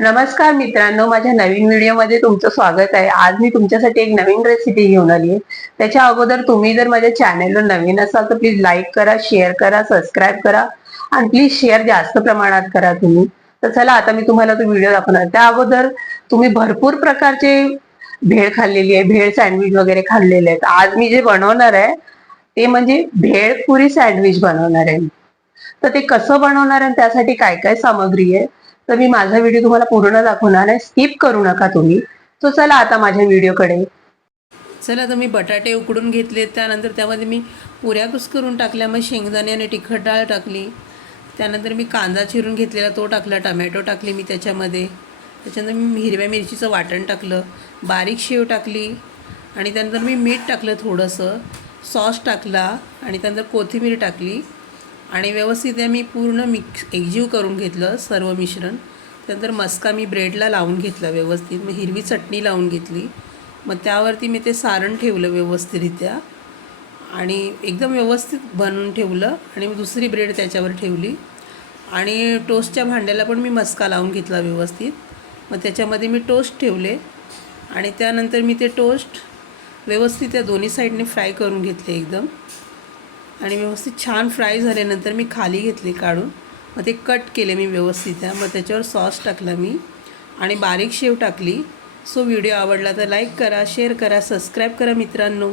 नमस्कार मित्रांनो माझ्या नवीन व्हिडिओमध्ये तुमचं स्वागत आहे. आज मी तुमच्यासाठी एक नवीन रेसिपी घेऊन आली आहे. त्याच्या अगोदर तुम्ही जर माझ्या चॅनलवर नवीन असाल तर प्लीज लाईक करा शेअर करा सबस्क्राईब करा आणि प्लीज शेअर जास्त प्रमाणात करा तुम्ही. तर चला आता मी तुम्हाला तो व्हिडिओ दाखवणार. त्या अगोदर तुम्ही भरपूर प्रकारचे भेळ खाल्लेली आहे. भेळ सँडविच वगैरे खाल्लेले आहेत. आज मी जे बनवणार आहे ते म्हणजे भेळपुरी सँडविच बनवणार आहे तर ते कसं बनवणार आहे आणि त्यासाठी काय काय सामग्री आहे तर मी माझा व्हिडिओ तुम्हाला पूर्ण दाखवणार आहे. स्किप करू नका तुम्ही. तो चला आता माझ्या व्हिडिओकडे चला तर मी बटाटे उकडून घेतले त्यानंतर त्यामध्ये मी पुऱ्या कुस्करून टाकल्या. मग शेंगदाणे आणि तिखट डाळ टाकली. त्यानंतर मी कांदा चिरून घेतलेला तो टाकला. टमॅटो टाकली मी त्याच्यामध्ये. त्याच्यानंतर मी हिरव्या मिरचीचं वाटण टाकलं. बारीक शेव टाकली. आणि त्यानंतर मी मीठ टाकलं थोडंसं. सॉस टाकला. आणि त्यानंतर कोथिंबीर टाकली. आणि व्यवस्थित ते मी पूर्ण मिक्स एकजीव करून घेतलं सर्व मिश्रण. त्यानंतर मस्का मी ब्रेडला लावून घेतला व्यवस्थित. मग हिरवी चटणी लावून घेतली. मग त्यावरती मी ते सारण ठेवलं व्यवस्थितरित्या. आणि एकदम व्यवस्थित बनवून ठेवलं आणि मी दुसरी ब्रेड त्याच्यावर ठेवली. आणि टोस्टच्या भांड्याला पण मी मस्का लावून घेतला व्यवस्थित. मग त्याच्यामध्ये मी टोस्ट ठेवले. आणि त्यानंतर मी ते टोस्ट व्यवस्थित त्या दोन्ही साईडने फ्राय करून घेतले एकदम. आणि व्यवस्थित छान फ्राय झाल्यानंतर मी खाली घेतले काढून. मग ते कट केले मी व्यवस्थित. मग त्याच्यावर सॉस टाकला मी आणि बारीक शेव टाकली. सो व्हिडिओ आवडला तर लाईक करा शेअर करा सबस्क्राईब करा मित्रांनो.